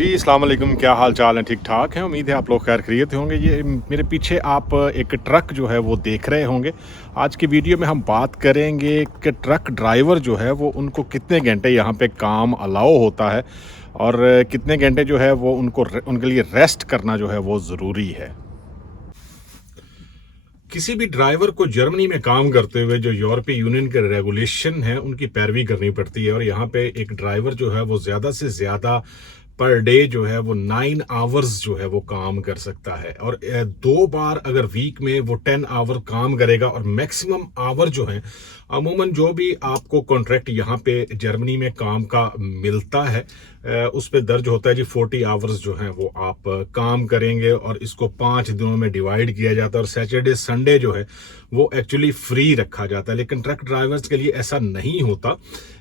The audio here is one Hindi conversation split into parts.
जी अस्सलाम वालेकुम, क्या हाल चाल है? ठीक ठाक है। उम्मीद है आप लोग खैर खैरियत होंगे। ये मेरे पीछे आप एक ट्रक जो है वो देख रहे होंगे। आज की वीडियो में हम बात करेंगे कि ट्रक ड्राइवर जो है वो उनको कितने घंटे यहाँ पे काम अलाउ होता है और कितने घंटे जो है वो उनके लिए रेस्ट करना जो है वो ज़रूरी है। किसी भी ड्राइवर को जर्मनी में काम करते हुए जो यूरोपीय यूनियन के रेगुलेशन है उनकी पैरवी करनी पड़ती है और यहाँ पे एक ड्राइवर जो है वो ज़्यादा से ज़्यादा पर डे जो है वो 9 आवर्स जो है वो काम कर सकता है और 2 बार अगर वीक में वो 10 आवर काम करेगा और मैक्सिमम आवर जो है अमूमन जो भी आपको कॉन्ट्रैक्ट यहाँ पे जर्मनी में काम का मिलता है उस पे दर्ज होता है जी 40 आवर्स जो हैं वो आप काम करेंगे और इसको 5 दिनों में डिवाइड किया जाता है और सैटरडे संडे जो है वो एक्चुअली फ्री रखा जाता है। लेकिन ट्रक ड्राइवर्स के लिए ऐसा नहीं होता।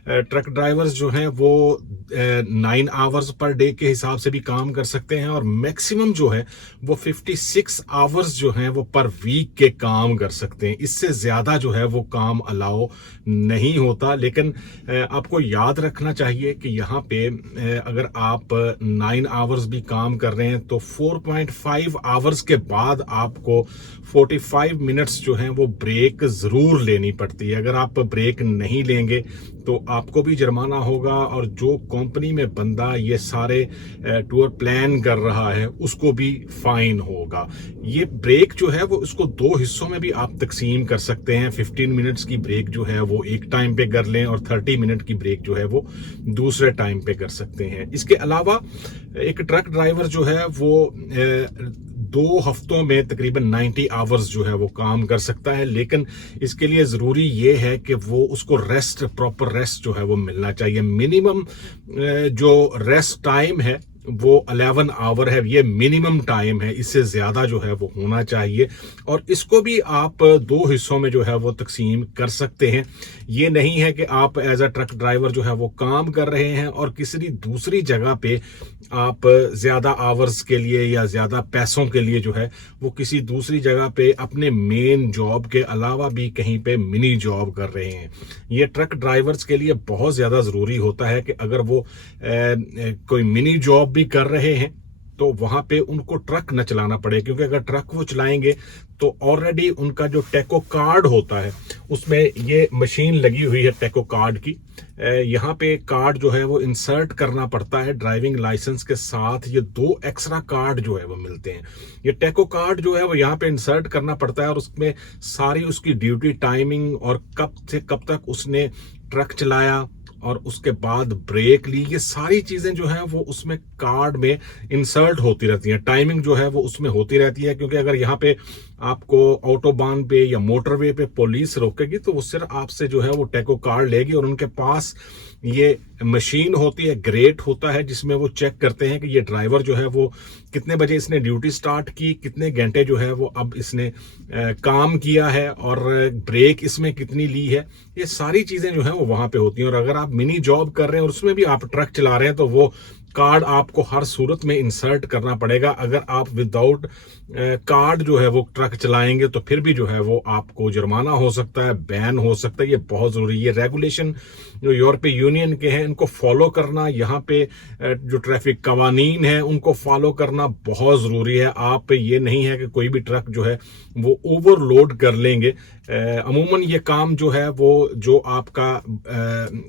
ट्रक ड्राइवर्स जो हैं वो 9 आवर्स पर डे के हिसाब से भी काम कर सकते हैं और मैक्सिमम जो है वो 56 आवर्स जो हैं वो पर वीक के काम कर सकते हैं। इससे ज़्यादा जो है वो काम अलाउ नहीं होता। लेकिन आपको याद रखना चाहिए कि यहाँ पे अगर आप 9 आवर्स भी काम कर रहे हैं तो 4.5 आवर्स के बाद आपको 45 मिनट्स जो हैं वो ब्रेक ज़रूर लेनी पड़ती है। अगर आप ब्रेक नहीं लेंगे तो आपको भी जुर्माना होगा और जो कंपनी में बंदा ये सारे टूर प्लान कर रहा है उसको भी फाइन होगा। ये ब्रेक जो है वो उसको 2 हिस्सों में भी आप तकसीम कर सकते हैं। 15 मिनट्स की ब्रेक जो है वो एक टाइम पे कर लें और 30 मिनट की ब्रेक जो है वो दूसरे टाइम पे कर सकते हैं। इसके अलावा एक ट्रक ड्राइवर जो है वो 2 हफ्तों में तकरीबन 90 आवर्स जो है वो काम कर सकता है। लेकिन इसके लिए ज़रूरी ये है कि वो उसको रेस्ट प्रॉपर रेस्ट जो है वो मिलना चाहिए। मिनिमम जो रेस्ट टाइम है वो 11 आवर है, ये मिनिमम टाइम है। इससे ज़्यादा जो है वो होना चाहिए और इसको भी आप 2 हिस्सों में जो है वो तकसीम कर सकते हैं। ये नहीं है कि आप एज अ ट्रक ड्राइवर जो है वो काम कर रहे हैं और किसी दूसरी जगह पे आप ज़्यादा आवर्स के लिए या ज़्यादा पैसों के लिए जो है वो किसी दूसरी जगह पे अपने मेन जॉब के अलावा भी कहीं पे मिनी जॉब कर रहे हैं। ये ट्रक ड्राइवर्स के लिए बहुत ज़्यादा ज़रूरी होता है कि अगर वो कोई मिनी जॉब भी कर रहे हैं तो वहां पे उनको ट्रक न चलाना पड़े, क्योंकि अगर ट्रक वो चलाएंगे तो ऑलरेडी उनका जो टेको कार्ड होता है उसमें ये मशीन लगी हुई है टेको कार्ड की। यहाँ पे कार्ड जो है वो इंसर्ट करना पड़ता है ड्राइविंग लाइसेंस के साथ। ये 2 एक्स्ट्रा कार्ड जो है वो मिलते हैं। ये टेको कार्ड जो है वो यहाँ पे इंसर्ट करना पड़ता है और उसमें सारी उसकी ड्यूटी टाइमिंग और कब से कब तक उसने ट्रक चलाया और उसके बाद ब्रेक ली, ये सारी चीजें जो हैं वो उसमें कार्ड में इंसर्ट होती रहती हैं। टाइमिंग जो है वो उसमें होती रहती है, क्योंकि अगर यहाँ पे आपको ऑटोबान पे या मोटरवे पे पुलिस रोकेगी तो वो सिर्फ आपसे जो है वो टेको कार्ड लेगी और उनके पास ये मशीन होती है, ग्रेट होता है, जिसमें वो चेक करते हैं कि ये ड्राइवर जो है वो कितने बजे इसने ड्यूटी स्टार्ट की, कितने घंटे जो है वो अब इसने काम किया है और ब्रेक इसमें कितनी ली है। ये सारी चीज़ें जो है वो वहाँ पे होती हैं। और अगर आप मिनी जॉब कर रहे हैं और उसमें भी आप ट्रक चला रहे हैं तो वो कार्ड आपको हर सूरत में इंसर्ट करना पड़ेगा। अगर आप विदाउट कार्ड जो है वो ट्रक चलाएंगे तो फिर भी जो है वो आपको जुर्माना हो सकता है, बैन हो सकता है। ये बहुत ज़रूरी है। ये रेगुलेशन जो यूरोपीय यूनियन के हैं इनको फॉलो करना, यहाँ पे जो ट्रैफिक कवानीन है उनको फॉलो करना बहुत ज़रूरी है। आप ये नहीं है कि कोई भी ट्रक जो है वो ओवरलोड कर लेंगे। अमूमन ये काम जो है वो जो आपका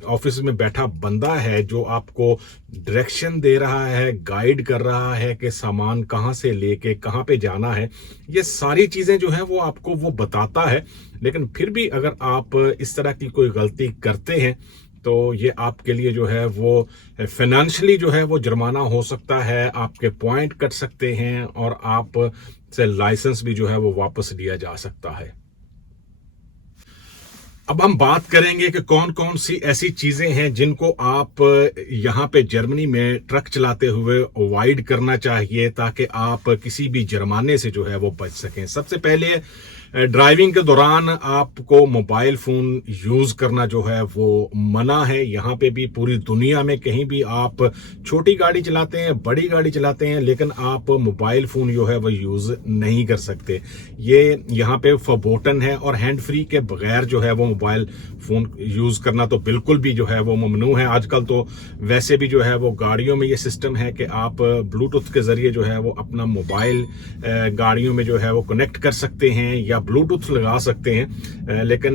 ऑफिस में बैठा बंदा है जो आपको डायरेक्शन दे रहा है, गाइड कर रहा है कि सामान कहाँ से लेके कहाँ पे जाना है, ये सारी चीज़ें जो है वो आपको वो बताता है। लेकिन फिर भी अगर आप इस तरह की कोई गलती करते हैं तो ये आपके लिए जो है वो फाइनेंशियली जो है वो जुर्माना हो सकता है, आपके पॉइंट कट सकते हैं और आप से लाइसेंस भी जो है वो वापस लिया जा सकता है। अब हम बात करेंगे कि कौन कौन सी ऐसी चीजें हैं जिनको आप यहाँ पे जर्मनी में ट्रक चलाते हुए अवॉइड करना चाहिए ताकि आप किसी भी जुर्माने से जो है वो बच सकें। सबसे पहले ड्राइविंग के दौरान आपको मोबाइल फ़ोन यूज़ करना जो है वो मना है। यहाँ पे भी पूरी दुनिया में कहीं भी आप छोटी गाड़ी चलाते हैं, बड़ी गाड़ी चलाते हैं, लेकिन आप मोबाइल फ़ोन जो है वो यूज़ नहीं कर सकते। ये यहाँ पे फबोटन है और हैंड फ्री के बगैर जो है वो मोबाइल फ़ोन यूज़ करना तो बिल्कुल भी जो है वो ममनू है। आजकल तो वैसे भी जो है वो गाड़ियों में ये सिस्टम है कि आप ब्लूटूथ के ज़रिए जो है वो अपना मोबाइल गाड़ियों में जो है वो कनेक्ट कर सकते हैं या ब्लूटूथ लगा सकते हैं, लेकिन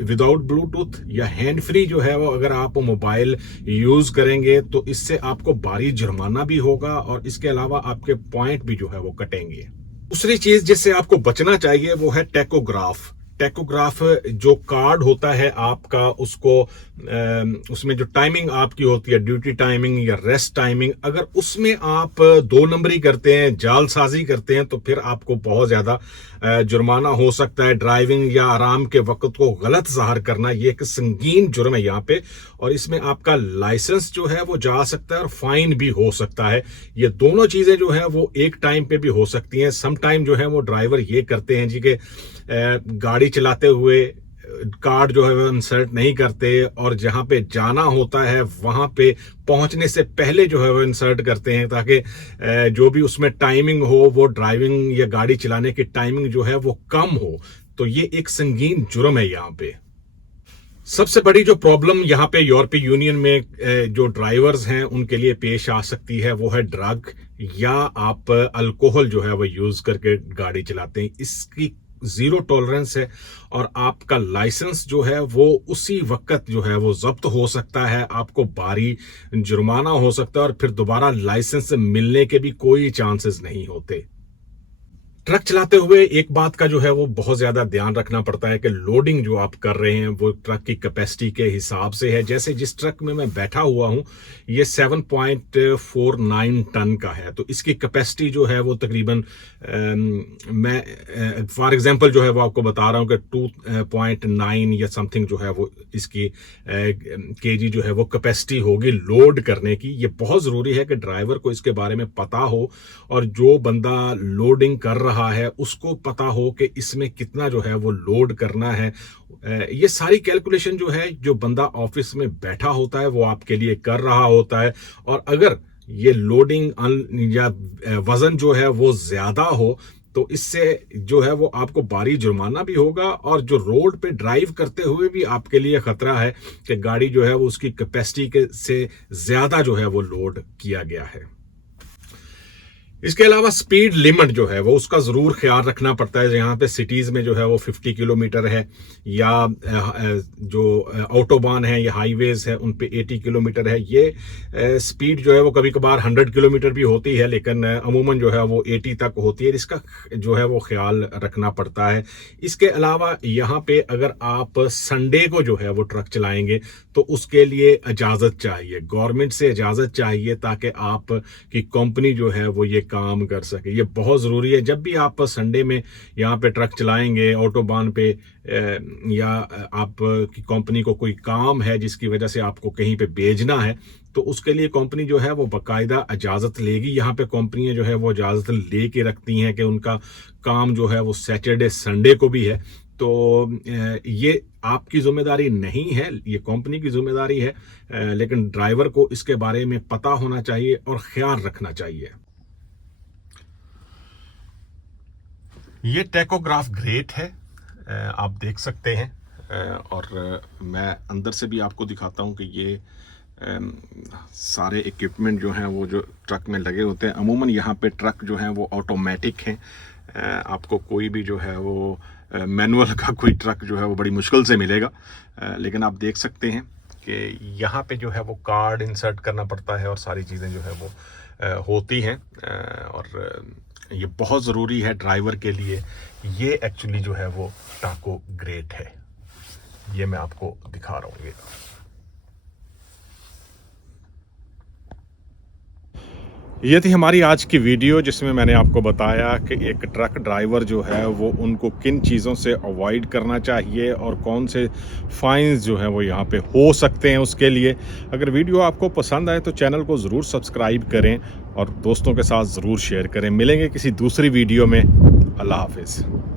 विदाउट ब्लूटूथ या हैंड फ्री जो है वो अगर आप मोबाइल यूज़ करेंगे तो इससे आपको भारी जुर्माना भी होगा और इसके अलावा आपके पॉइंट भी जो है वो कटेंगे। दूसरी चीज़ जिससे आपको बचना चाहिए वो है टैकोग्राफ। टैकोग्राफ जो कार्ड होता है आपका, उसको उसमें जो टाइमिंग आपकी होती है, ड्यूटी टाइमिंग या रेस्ट टाइमिंग, अगर उसमें आप 2 नंबरी करते हैं, जालसाजी करते हैं, तो फिर आपको बहुत ज़्यादा जुर्माना हो सकता है। ड्राइविंग या आराम के वक्त को गलत ज़ाहिर करना ये एक संगीन जुर्म है यहाँ पे, और इसमें आपका लाइसेंस जो है वो जा सकता है और फाइन भी हो सकता है। ये दोनों चीज़ें जो है वो एक टाइम पे भी हो सकती हैं। सम टाइम जो है वो ड्राइवर ये करते हैं जी कि गाड़ी चलाते हुए कार्ड जो है वो इंसर्ट नहीं करते और जहां पे जाना होता है वहां पे पहुंचने से पहले जो है वो इंसर्ट करते हैं, ताकि जो भी उसमें टाइमिंग हो वो ड्राइविंग या गाड़ी चलाने की टाइमिंग जो है वो कम हो। तो ये एक संगीन जुर्म है यहाँ पे। सबसे बड़ी जो प्रॉब्लम यहाँ पे यूरोपीय यूनियन में जो ड्राइवर्स हैं उनके लिए पेश आ सकती है वो है ड्रग या आप अल्कोहल जो है वो यूज करके गाड़ी चलाते हैं। इसकी 0 टॉलरेंस है और आपका लाइसेंस जो है वो उसी वक्त जो है वो जब्त हो सकता है, आपको भारी जुर्माना हो सकता है और फिर दोबारा लाइसेंस मिलने के भी कोई चांसेस नहीं होते। ट्रक चलाते हुए एक बात का जो है वो बहुत ज्यादा ध्यान रखना पड़ता है कि लोडिंग जो आप कर रहे हैं वो ट्रक की कैपेसिटी के हिसाब से है। जैसे जिस ट्रक में मैं बैठा हुआ हूं ये 7.49 टन का है, तो इसकी कैपेसिटी जो है वो तकरीबन मैं फॉर एग्जांपल जो है वो आपको बता रहा हूं कि 2.9 या समथिंग जो है वो इसकी केजी जो है वो कैपेसिटी होगी लोड करने की। ये बहुत जरूरी है कि ड्राइवर को इसके बारे में पता हो और जो बंदा लोडिंग कर रहा है उसको पता हो कि इसमें कितना जो है वो लोड करना है। ये सारी कैलकुलेशन जो है जो बंदा ऑफिस में बैठा होता है वो आपके लिए कर रहा होता है, और अगर ये लोडिंग या वजन जो है वो ज्यादा हो तो इससे जो है वो आपको भारी जुर्माना भी होगा और जो रोड पे ड्राइव करते हुए भी आपके लिए खतरा है कि गाड़ी जो है वो उसकी कैपेसिटी से ज्यादा जो है वो लोड किया गया है। इसके अलावा स्पीड लिमिट जो है वो उसका जरूर ख्याल रखना पड़ता है। यहाँ पे सिटीज में जो है वो 50 किलोमीटर है, या जो ऑटोबान है या हाईवेज है उन पे 80 किलोमीटर है। ये स्पीड जो है वो कभी कभार 100 किलोमीटर भी होती है, लेकिन अमूमन जो है वो 80 तक होती है। इसका जो है वो ख्याल रखना पड़ता है। इसके अलावा यहाँ पे अगर आप संडे को जो है वो ट्रक चलाएंगे तो उसके लिए इजाजत चाहिए, गवर्नमेंट से इजाजत चाहिए, ताकि आप की कंपनी जो है वो ये काम कर सके। ये बहुत ज़रूरी है। जब भी आप संडे में यहाँ पे ट्रक चलाएंगे ऑटोबान पे, या आप की कंपनी को कोई काम है जिसकी वजह से आपको कहीं पे भेजना है, तो उसके लिए कंपनी जो है वो बाकायदा इजाज़त लेगी। यहाँ पे कंपनियां जो है वो इजाज़त ले के रखती हैं कि उनका काम जो है वो सैटरडे संडे को भी है। तो ये आपकी जिम्मेदारी नहीं है, ये कंपनी की जिम्मेदारी है, लेकिन ड्राइवर को इसके बारे में पता होना चाहिए और ख्याल रखना चाहिए। ये टैकोग्राफ ग्रेट है, आप देख सकते हैं, और मैं अंदर से भी आपको दिखाता हूं कि ये सारे इक्विपमेंट जो हैं वो जो ट्रक में लगे होते हैं। अमूमन यहाँ पे ट्रक जो हैं वो ऑटोमेटिक हैं, आपको कोई भी जो है वो मैनुअल का कोई ट्रक जो है वो बड़ी मुश्किल से मिलेगा। लेकिन आप देख सकते हैं कि यहाँ पे जो है वो कार्ड इंसर्ट करना पड़ता है और सारी चीज़ें जो है वो होती हैं, और ये बहुत ज़रूरी है ड्राइवर के लिए। ये एक्चुअली जो है वो टाको ग्रेट है, ये मैं आपको दिखा रहा हूँ। ये थी हमारी आज की वीडियो जिसमें मैंने आपको बताया कि एक ट्रक ड्राइवर जो है वो उनको किन चीज़ों से अवॉइड करना चाहिए और कौन से फाइन्स जो है वो यहाँ पे हो सकते हैं उसके लिए। अगर वीडियो आपको पसंद आए तो चैनल को ज़रूर सब्सक्राइब करें और दोस्तों के साथ ज़रूर शेयर करें। मिलेंगे किसी दूसरी वीडियो में। अल्लाह हाफिज़।